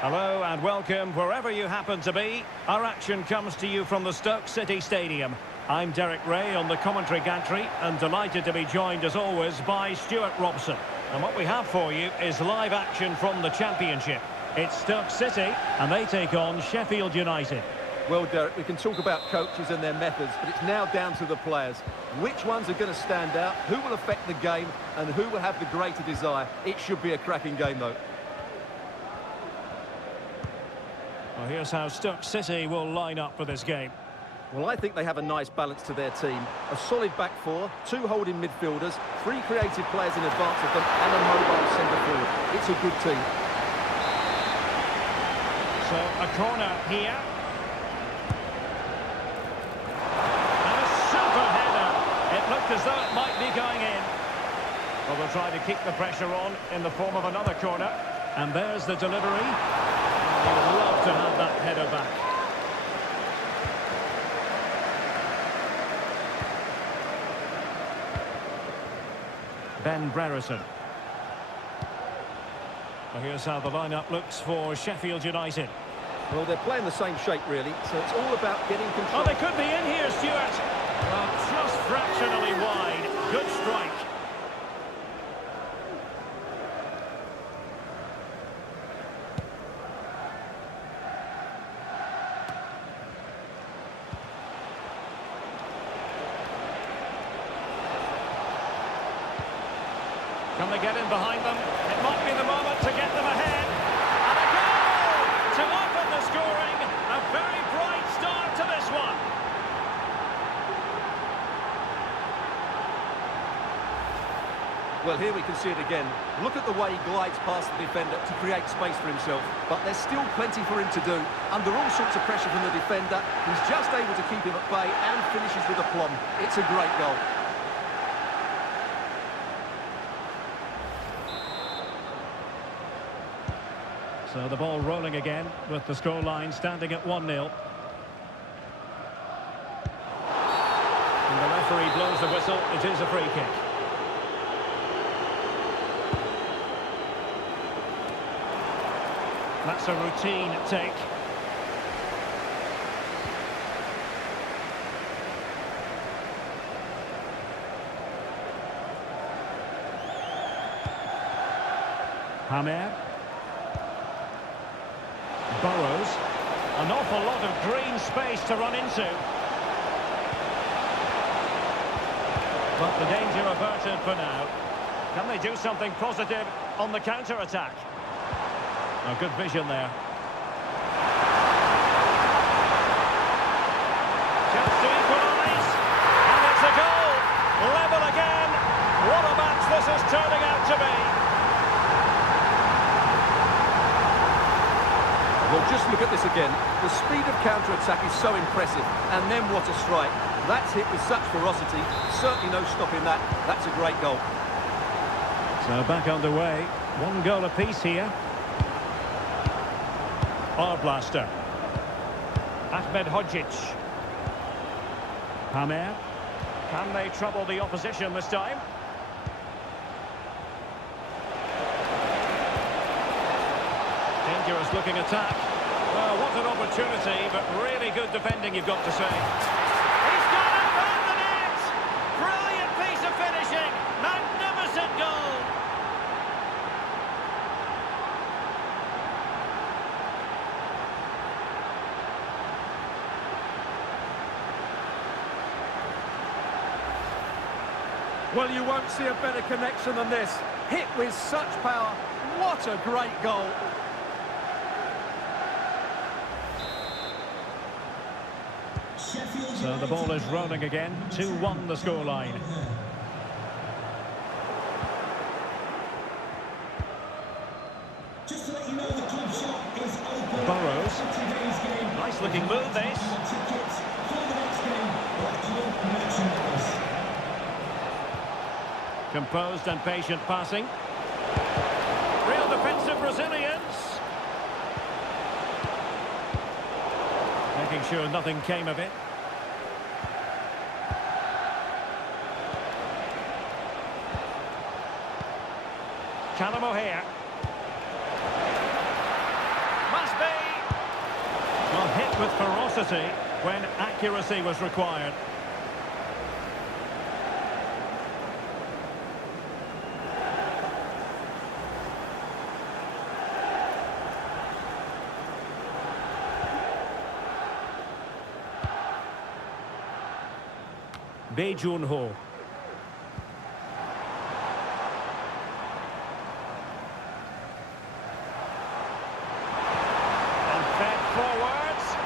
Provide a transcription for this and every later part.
Hello and welcome wherever you happen to be. Our action comes to you from the Stoke City Stadium. I'm Derek Ray on the commentary gantry and delighted to be joined as always by Stuart Robson. And what we have for you is live action from the Championship. It's Stoke City and they take on Sheffield United. Well, Derek, we can talk about coaches and their methods, but it's now down to the players. Which ones are going to stand out, who will affect the game, and who will have the greater desire? It should be a cracking game, though. Well, here's how Stoke City will line up for this game. Well, I think they have a nice balance to their team. A solid back four, two holding midfielders, three creative players in advance of them, and a mobile centre-forward. It's a good team. So, a corner here. And a super header. It looked as though it might be going in. Well, they'll try to keep the pressure on in the form of another corner. And there's the delivery. He would love to have that header back. Ben Brereton. Well, here's how the lineup looks for Sheffield United. Well, they're playing the same shape, really, so it's all about getting control. Oh, they could be in here, Stuart. Well, just fractionally wide. Good strike. Can they get in behind them? It might be the moment to get them ahead. And a goal to open the scoring. A very bright start to this one. Well, here we can see it again. Look at the way he glides past the defender to create space for himself. But there's still plenty for him to do. Under all sorts of pressure from the defender, he's just able to keep him at bay and finishes with aplomb. It's a great goal. So the ball rolling again with the scoreline standing at 1-0. And the referee blows the whistle. It is a free kick. That's a routine take. Hamer. Burrows. An awful lot of green space to run into. But the danger averted for now. Can they do something positive on the counter-attack? A good vision there. Chance to equalise. And it's a goal. Level again. What a match this is turning out to be. Well, just look at this again. The speed of counter-attack is so impressive. And then what a strike. That's hit with such ferocity. Certainly no stopping that. That's a great goal. So back underway. 1 goal apiece here. Blaster. Ahmed Hodzic. Hamer. Can they trouble the opposition this time? Dangerous looking attack. Well, what an opportunity, but really good defending, you've got to say. He's got it from the net! Brilliant piece of finishing. Magnificent goal. Well, you won't see a better connection than this. Hit with such power. What a great goal. So the ball is rolling again. 2-1 the scoreline. Just to let you know, the club shop is open. Burrows. Nice looking move, this. Tickets for the next game or club merchandise. Composed and patient passing. Real defensive resilience. Making sure nothing came of it. Callum O'Hare. with ferocity when accuracy was required. Bae Jun-ho. And fed forwards.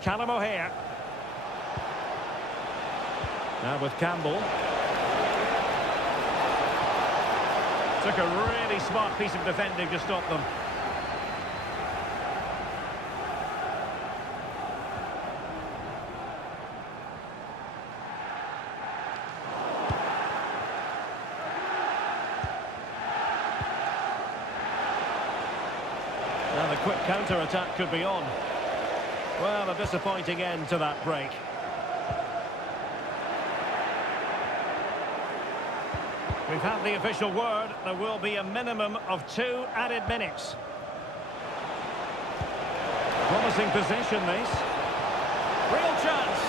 Callum O'Hare. Now with Campbell. Took a really smart piece of defending to stop them. Now the quick counter-attack could be on. Well, a disappointing end to that break. We've had the official word. There will be a minimum of 2 added minutes. Promising possession, this. Real chance.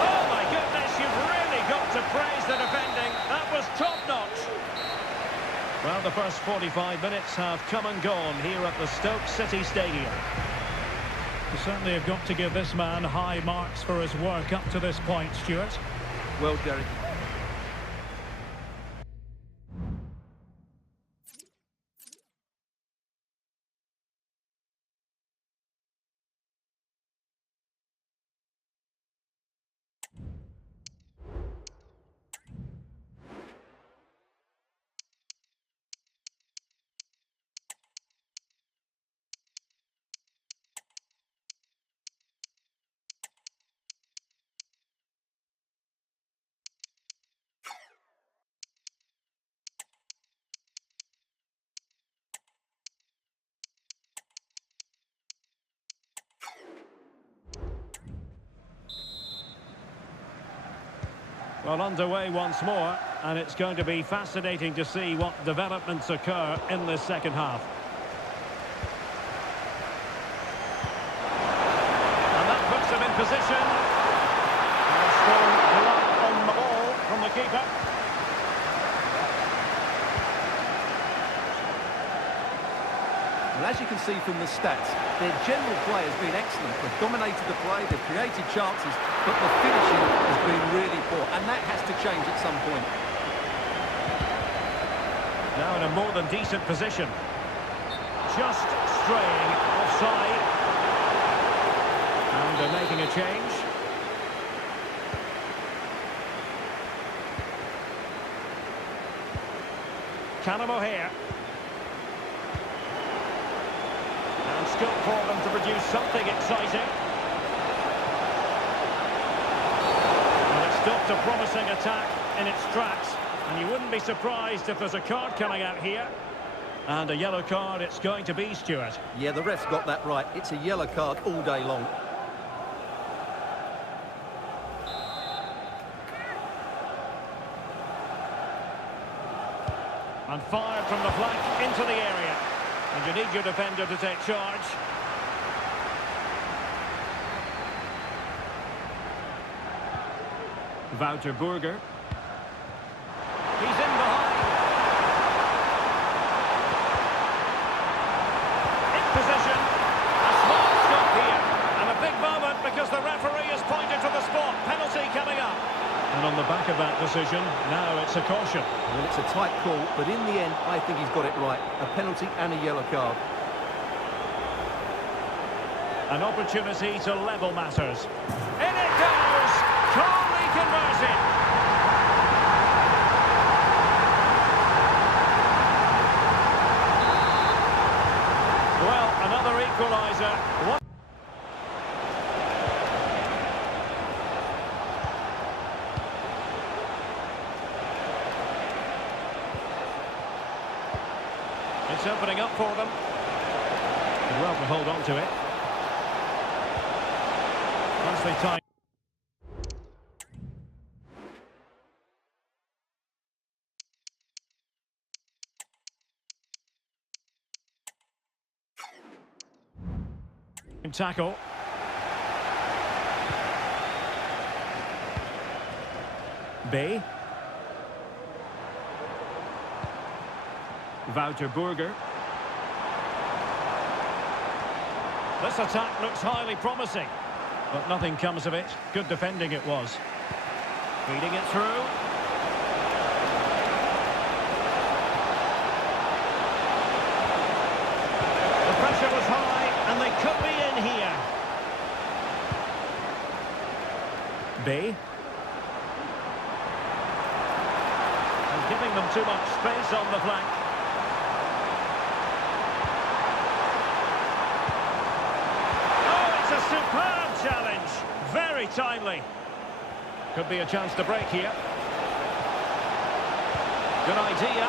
Oh, my goodness, you've really got to praise the defending. That was top-notch. Well, the first 45 minutes have come and gone here at the Stoke City Stadium. You certainly have got to give this man high marks for his work up to this point, Stuart. Well, Derek. Well, underway once more, and it's going to be fascinating to see what developments occur in this second half. And that puts them in position. And still blood on the ball from the keeper. Well, as you can see from the stats, their general play has been excellent. They've dominated the play, they've created chances, but the finishing has been really poor, and that has to change at some point. Now in a more than decent position. Just straying offside. And they're making a change. Callum O'Hare. And scope for them to produce something exciting. Well, it stopped a promising attack in its tracks. And you wouldn't be surprised if there's a card coming out here. And a yellow card it's going to be, Stuart. Yeah, the ref's got that right. It's a yellow card all day long. And fired from the flank into the area. And you need your defender to take charge. Wouter Burger. He's in behind. In position. A smart stop here. And a big moment because the referee has pointed to the spot. Penalty coming up. And on the back of that decision, now it's a caution. Well, it's a tight call, but in the end, I think he's got it right. A penalty and a yellow card. An opportunity to level matters. In it goes! Calmly converted. Well, another equaliser. It's opening up for them. Did well to hold on to it. Once they tie. Tackle. Bay. Wouter Burger. This attack looks highly promising, but nothing comes of it. Good defending it was. Feeding it through. The pressure was high, and they could be in here. Bay. And giving them too much space on the flank. A superb challenge, very timely. Could be a chance to break here. Good idea.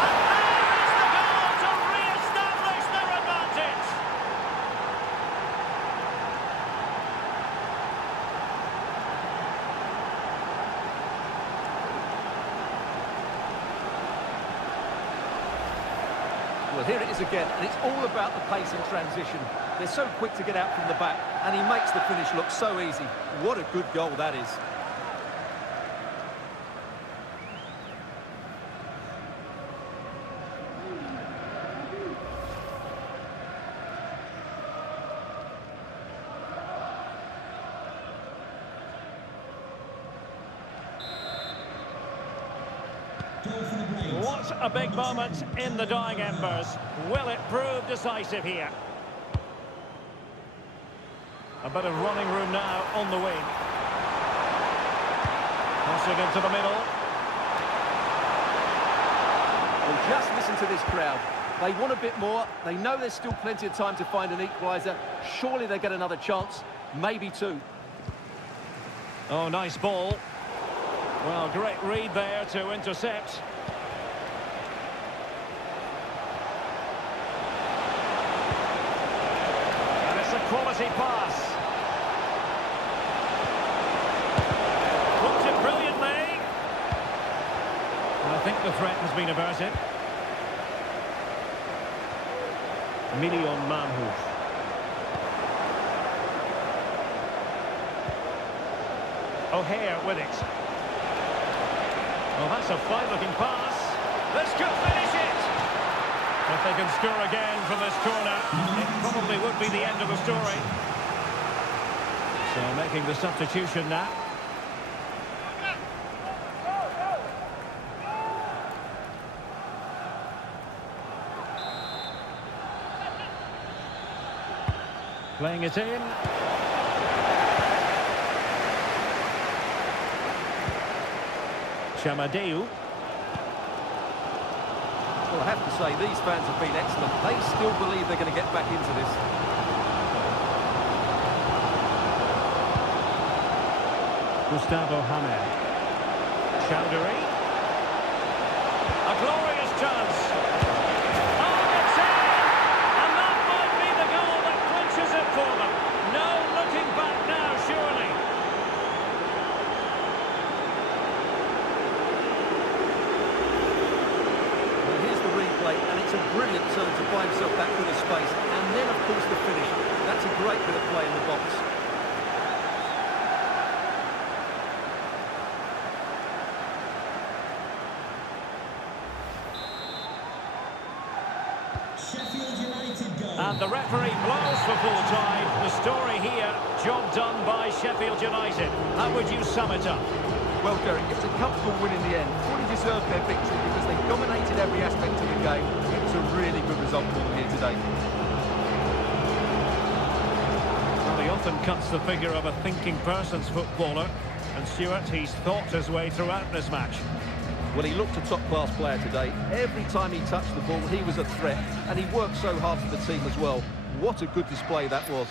And there is the goal to re-establish their advantage. Well, here it is again, and it's all about the pace and transition. They're so quick to get out from the back, and he makes the finish look so easy. What a good goal that is. What a big moment in the dying embers. Will it prove decisive here? A bit of running room now on the wing. Crossing into the middle. Well, just listen to this crowd. They want a bit more. They know there's still plenty of time to find an equaliser. Surely they get another chance. Maybe two. Oh, nice ball. Well, great read there to intercept. And it's a quality pass. Blocked it brilliantly. And I think the threat has been averted. Million Manhoef. O'Hare with it. Well, that's a fine-looking pass. This could finish it! If they can score again from this corner, it probably would be the end of the story. So making the substitution now. Playing it in. Chamadeu. Well, I have to say, these fans have been excellent. They still believe they're going to get back into this. Gustavo Hamed. Chowdhury. A glorious chance. Oh, it's in! And that might be the goal that clinches it for them. No looking back now, surely. Well, here's the replay, and it's a brilliant turn to buy himself that bit of space. And then, of course, the finish. That's a great bit of play in the box. Sheffield United goal. And the referee blows for full time. The story here, job done by Sheffield United. How would you sum it up? Well, Derek, it was a comfortable win in the end. Fully deserved their victory because they dominated every aspect of the game. It was a really good result for them here today. Well, he often cuts the figure of a thinking person's footballer. And Stuart, he's thought his way throughout this match. Well, he looked a top-class player today. Every time he touched the ball, he was a threat. And he worked so hard for the team as well. What a good display that was.